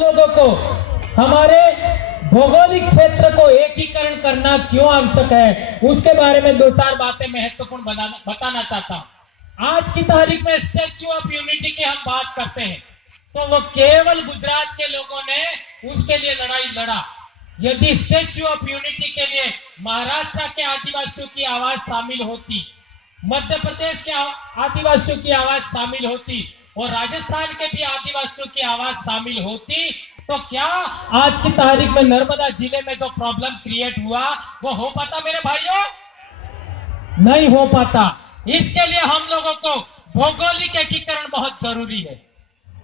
लोगों को हमारे भौगोलिक क्षेत्र को एकीकरण करना क्यों आवश्यक है, उसके बारे में दो चार बातें महत्वपूर्ण बताना चाहता हूं। आज की तारीख में स्टैच्यू ऑफ यूनिटी की हम बात करते हैं तो वो केवल गुजरात के लोगों ने उसके लिए लड़ाई लड़ा। यदि स्टैच्यू ऑफ यूनिटी के लिए महाराष्ट्र के आदिवासियों की आवाज शामिल होती, मध्य प्रदेश के आदिवासियों की आवाज शामिल होती और राजस्थान के भी आदिवासियों की आवाज शामिल होती, तो क्या आज की तारीख में नर्मदा जिले में जो प्रॉब्लम क्रिएट हुआ वो हो पाता मेरे भाइयों? नहीं हो पाता। इसके लिए हम लोगों को भौगोलिक एकीकरण बहुत जरूरी है।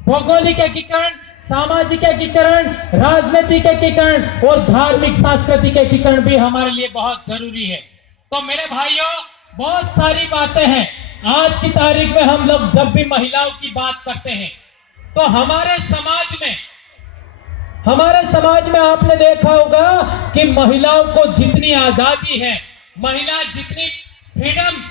भौगोलिक एकीकरण, सामाजिक एकीकरण, राजनीतिक एकीकरण और धार्मिक सांस्कृतिक एकीकरण भी हमारे लिए बहुत जरूरी है। तो मेरे भाइयों, बहुत सारी बातें हैं। आज की तारीख में हम लोग जब भी महिलाओं की बात करते हैं तो हमारे समाज में आपने देखा होगा कि महिलाओं को जितनी आजादी है, महिला जितनी फ्रीडम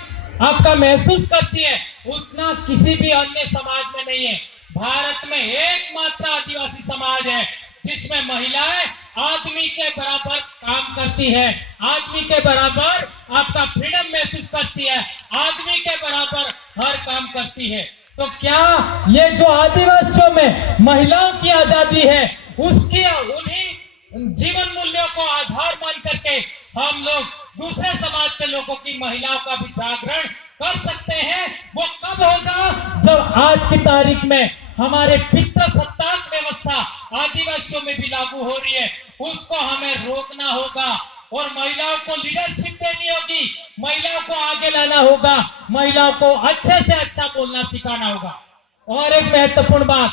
आपका महसूस करती है, उतना किसी भी अन्य समाज में नहीं है। भारत में एकमात्र आदिवासी समाज है जिसमें महिलाएं आदमी के बराबर काम करती है, आदमी के बराबर आपका फ्रीडम महसूस करती है, आदमी के बराबर हर काम करती है। तो क्या ये जो आदिवासियों में महिलाओं की आजादी है, उसकी उन्हीं जीवन मूल्यों को आधार मान करके हम लोग दूसरे समाज के लोगों की महिलाओं का भी जागरण कर सकते हैं? वो कब होगा? जब आज की तारीख में हमारे पितृसत्ताक व्यवस्था आदिवासियों में भी लागू हो रही है, उसको हमें रोकना होगा और महिलाओं को लीडरशिप देनी होगी, महिलाओं को आगे लाना होगा, महिलाओं को अच्छे से अच्छा बोलना सिखाना होगा। और एक महत्वपूर्ण बात,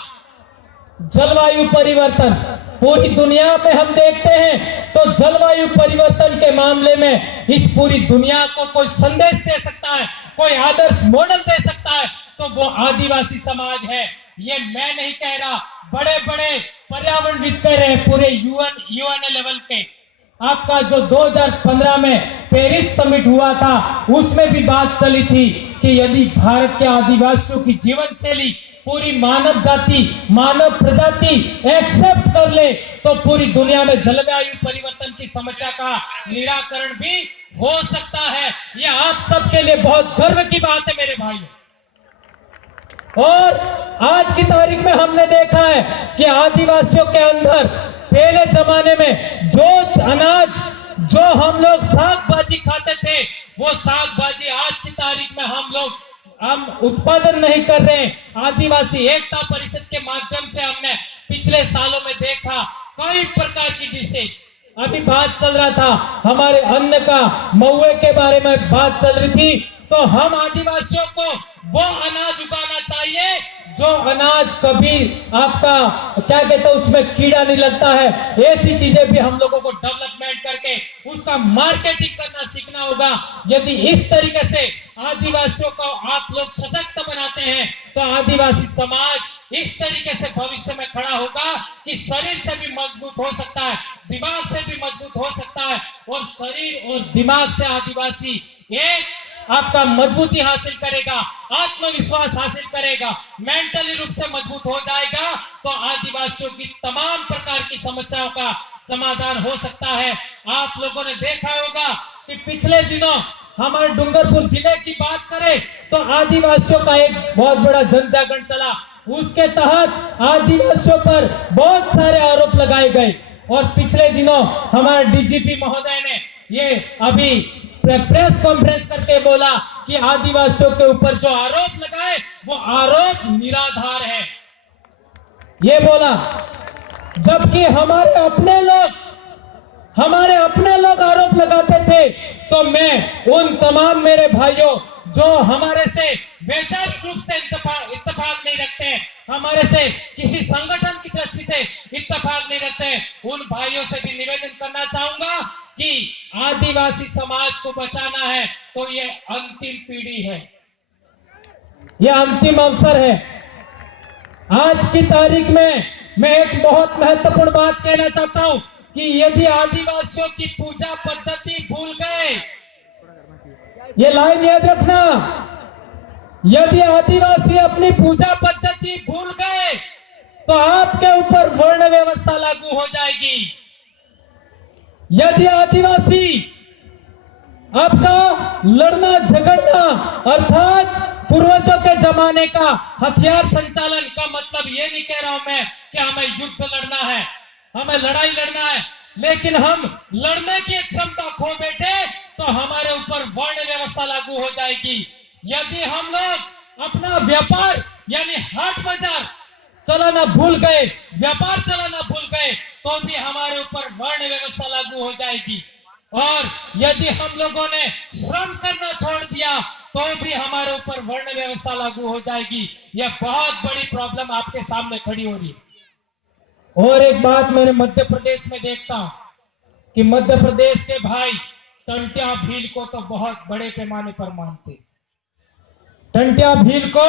जलवायु परिवर्तन। पूरी दुनिया में हम देखते हैं तो जलवायु परिवर्तन के मामले में इस पूरी दुनिया को कोई संदेश दे सकता है, कोई आदर्श मॉडल दे सकता है, तो वो आदिवासी समाज है। ये मैं नहीं कह रहा, बड़े बड़े पर्यावरणविद कह रहे हैं, पूरे यूएन लेवल के। आपका जो 2015 में पेरिस समिट हुआ था, उसमें भी बात चली थी कि यदि भारत के आदिवासियों की जीवन शैली पूरी मानव जाति, मानव प्रजाति एक्सेप्ट कर ले तो पूरी दुनिया में जलवायु परिवर्तन की समस्या का निराकरण भी हो सकता है। यह आप सबके लिए बहुत गर्व की बात है मेरे भाइयों। और आज की तारीख में हमने देखा है कि आदिवासियों के अंदर पहले जमाने में जो अनाज, जो हम लोग साग भाजी खाते थे, वो साग भाजी आज की तारीख में हम उत्पादन नहीं कर रहे हैं। आदिवासी एकता परिषद के माध्यम से हमने पिछले सालों में देखा कई प्रकार की डिशेज। अभी बात चल रहा था हमारे अन्न का, महुए के बारे में बात चल रही थी, तो हम आदिवासियों को वो अनाज उगाना चाहिए जो अनाज कभी आपका क्या कहते हैं उसमें कीड़ा नहीं लगता है। ऐसी चीजें भी हम लोगों को डेवलपमेंट करके उसका मार्केटिंग करना सीखना होगा। यदि इस तरीके से आदिवासियों को आप लोग सशक्त बनाते हैं तो आदिवासी समाज इस तरीके से भविष्य में खड़ा होगा कि शरीर से भी मजबूत हो सकता है, दिमाग से भी मजबूत हो सकता है, और शरीर और दिमाग से आदिवासी एक आपका मजबूती हासिल करेगा, आत्मविश्वास हासिल करेगा, मेंटली रूप से मजबूत हो जाएगा, तो आदिवासियों की तमाम प्रकार की समस्याओं का समाधान हो सकता है। आप लोगों ने देखा होगा कि पिछले दिनों हमारे डूंगरपुर जिले की बात करें तो आदिवासियों का एक बहुत बड़ा जन जागरण चला। उसके तहत आदिवासियों पर बहुत सारे आरोप लगाए गए और पिछले दिनों हमारे डीजीपी महोदय ने ये अभी प्रेस कॉन्फ्रेंस करके बोला कि आदिवासियों के ऊपर जो आरोप लगाए वो आरोप निराधार है, ये बोला। जबकि हमारे अपने लोग आरोप लगाते थे, तो मैं उन तमाम मेरे भाइयों जो हमारे से वैचारिक रूप से इत्तेफाक नहीं रखते हैं, हमारे से किसी संगठन की दृष्टि से इत्तेफाक नहीं रखते हैं, उन भाइयों से भी निवेदन करना चाहूंगा कि आदिवासी समाज को बचाना है तो ये अंतिम पीढ़ी है, ये अंतिम अवसर है। आज की तारीख में मैं एक बहुत महत्वपूर्ण बात कहना चाहता हूं कि यदि आदिवासियों की पूजा पद्धति भूल गए, ये लाइन याद रखना, यदि आदिवासी अपनी पूजा पद्धति भूल गए तो आपके ऊपर वर्ण व्यवस्था व्यवस्था लागू हो जाएगी। यदि आदिवासी आपका लड़ना झगड़ना अर्थात पूर्वजों के जमाने का हथियार संचालन का मतलब ये नहीं कह रहा हूं मैं कि हमें युद्ध लड़ना है, हमें लड़ाई लड़ना है, लेकिन हम लड़ने की क्षमता खो बैठे तो हमारे ऊपर वर्ण व्यवस्था लागू हो जाएगी। यदि हम लोग अपना व्यापार यानी हाट बाजार चलाना भूल गए, व्यापार चलाना भूल गए, तो भी हमारे ऊपर वर्ण व्यवस्था लागू हो जाएगी। और यदि हम लोगों ने श्रम करना छोड़ दिया तो भी हमारे ऊपर वर्ण व्यवस्था लागू हो जाएगी। यह बहुत बड़ी प्रॉब्लम आपके सामने खड़ी हो रही है। और एक बात मैंने मध्य प्रदेश में देखता हूं कि मध्य प्रदेश के भाई टंट्या भील को तो बहुत बड़े पैमाने पर मानते, टंट्या भील को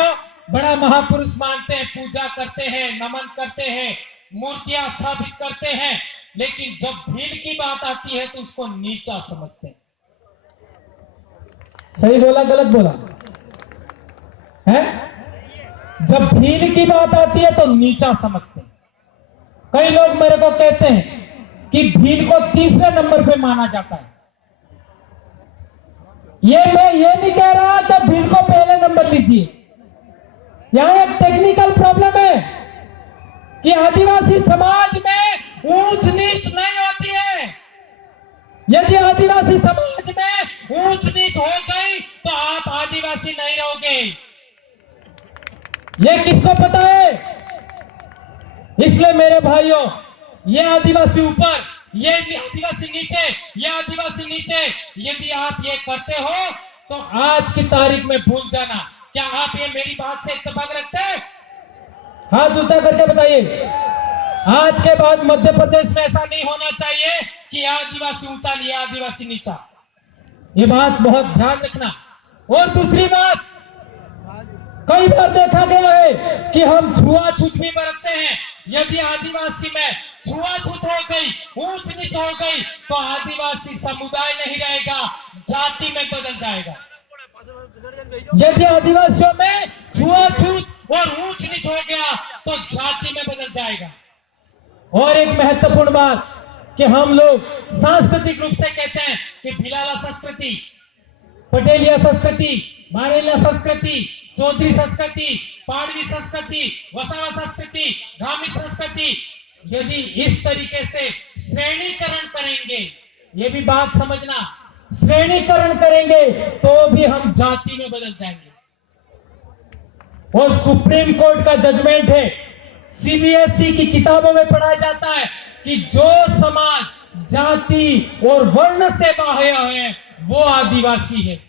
बड़ा महापुरुष मानते हैं, पूजा करते हैं, नमन करते हैं, मूर्तियां स्थापित करते हैं, लेकिन जब भील की बात आती है तो उसको नीचा समझते हैं। सही बोला गलत बोला है? जब भील की बात आती है तो नीचा समझते हैं। कई लोग मेरे को कहते हैं कि भील को तीसरे नंबर पे माना जाता है। मैं ये नहीं कह रहा कि भील को पहले नंबर लीजिए। यहां एक टेक्निकल प्रॉब्लम है कि आदिवासी समाज में ऊंच नीच नहीं होती है। यदि आदिवासी समाज में ऊंच नीच हो गई तो आप आदिवासी नहीं रहोगे। ये किसको पता है? इसलिए मेरे भाइयों, ये आदिवासी ऊपर, ये आदिवासी नीचे, ये आदिवासी नीचे, यदि आप ये करते हो तो आज की तारीख में भूल जाना। क्या आप ये मेरी बात से इत्तेफाक रखते हैं? हाथ ऊंचा करके बताइए। आज के बाद मध्य प्रदेश में ऐसा नहीं होना चाहिए कि आदिवासी ऊंचा लिया आदिवासी नीचा। ये बात बहुत ध्यान रखना। और दूसरी बात, कई बार देखा गया है कि हम छुआछूत भी बरतते हैं। यदि आदिवासी में छुआछूत हो गई, ऊंच नीच हो गई, तो आदिवासी समुदाय नहीं रहेगा, जाति में बदल जाएगा। यदि आदिवासियों में छुआछूत और ऊंच नीच हो गया तो जाति में बदल जाएगा। और एक महत्वपूर्ण बात कि हम लोग सांस्कृतिक रूप से कहते हैं कि भिलाला संस्कृति, पटेलिया संस्कृति, मारेलिया संस्कृति, चौधरी संस्कृति, पाड़वी संस्कृति, वसावा संस्कृति, ग्रामीण संस्कृति। यदि इस तरीके से श्रेणीकरण करेंगे, ये भी बात समझना, श्रेणीकरण करेंगे तो भी हम जाति में बदल जाएंगे। और सुप्रीम कोर्ट का जजमेंट है, सीबीएसई की किताबों में पढ़ाया जाता है कि जो समाज जाति और वर्ण से बाहर है वो आदिवासी है।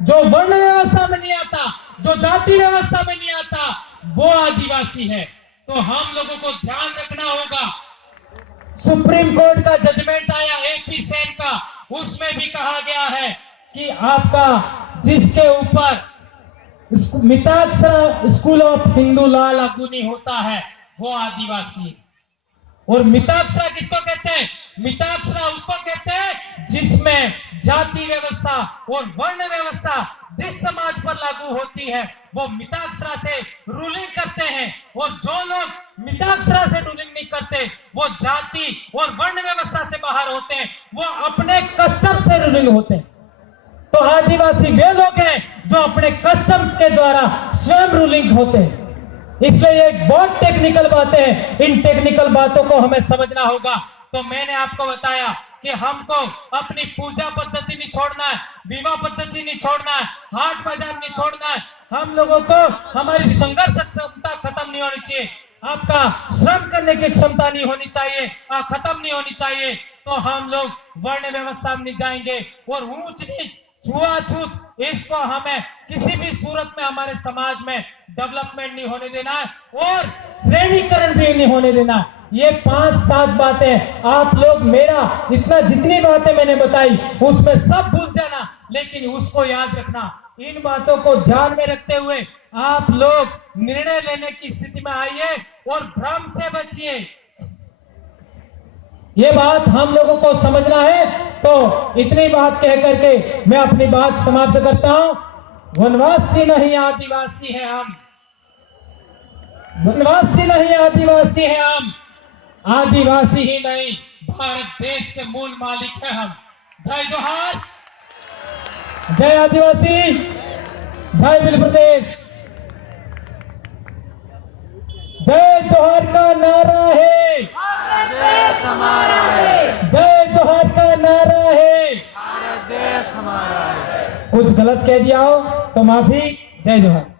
जो वर्ण व्यवस्था में नहीं आता, जो जाति व्यवस्था में नहीं आता, वो आदिवासी है। तो हम लोगों को ध्यान रखना होगा। सुप्रीम कोर्ट का जजमेंट आया एपी सेन का, उसमें भी कहा गया है कि आपका जिसके ऊपर Mitakshara school of Hindu law लागू नहीं होता है वो आदिवासी है। और मिताक्षरा किसको कहते हैं? मिताक्षरा उसको कहते हैं जिसमें जाति व्यवस्था और वर्ण व्यवस्था जिस समाज पर लागू होती है वो मिताक्षरा से रूलिंग करते हैं। और जो लोग मिताक्षरा से रूलिंग नहीं करते, वो जाति और वर्ण व्यवस्था से बाहर होते हैं, वो अपने कस्टम से रूलिंग होते हैं। तो आदिवासी वे लोग हैं जो अपने कस्टम्स के द्वारा स्वयं रूलिंग होते हैं। इसलिए ये बहुत टेक्निकल बातें हैं, इन टेक्निकल बातों को हमें समझना होगा। तो मैंने आपको बताया कि हमको अपनी पूजा पद्धति नहीं छोड़ना है, विवाह पद्धति नहीं छोड़ना है, हाट बाजार नहीं छोड़ना है। हम लोगों को हमारी संघर्ष क्षमता खत्म नहीं होनी चाहिए, आपका श्रम करने की क्षमता नहीं होनी चाहिए, खत्म नहीं होनी चाहिए। तो हम लोग वर्ण व्यवस्था में नहीं जाएंगे और ऊंच नीच छुआछूत इसको हमें किसी भी सूरत में हमारे समाज में डेवलपमेंट नहीं होने देना है और श्रेणीकरण भी नहीं होने देना है। ये 5-7 बातें आप लोग मेरा इतना जितनी बातें मैंने बताई उसमें सब भूल जाना, लेकिन उसको याद रखना। इन बातों को ध्यान में रखते हुए आप लोग निर्णय लेने की स्थिति में आइए और भ्रम से बचिए। ये बात हम लोगों को समझना है। तो इतनी बात कह करके मैं अपनी बात समाप्त करता हूं। वनवासी नहीं आदिवासी हैं हम, वनवासी नहीं आदिवासी हैं हम। आदिवासी ही नहीं, भारत देश के मूल मालिक है हम। जय जोहार, जय आदिवासी, जय बिल प्रदेश। जय जोहार का नारा है, भारत देश हमारा है, जय जोहार का नारा है। भारत देश हमारा है। कुछ गलत कह दिया हो तो माफी। जय जोहार।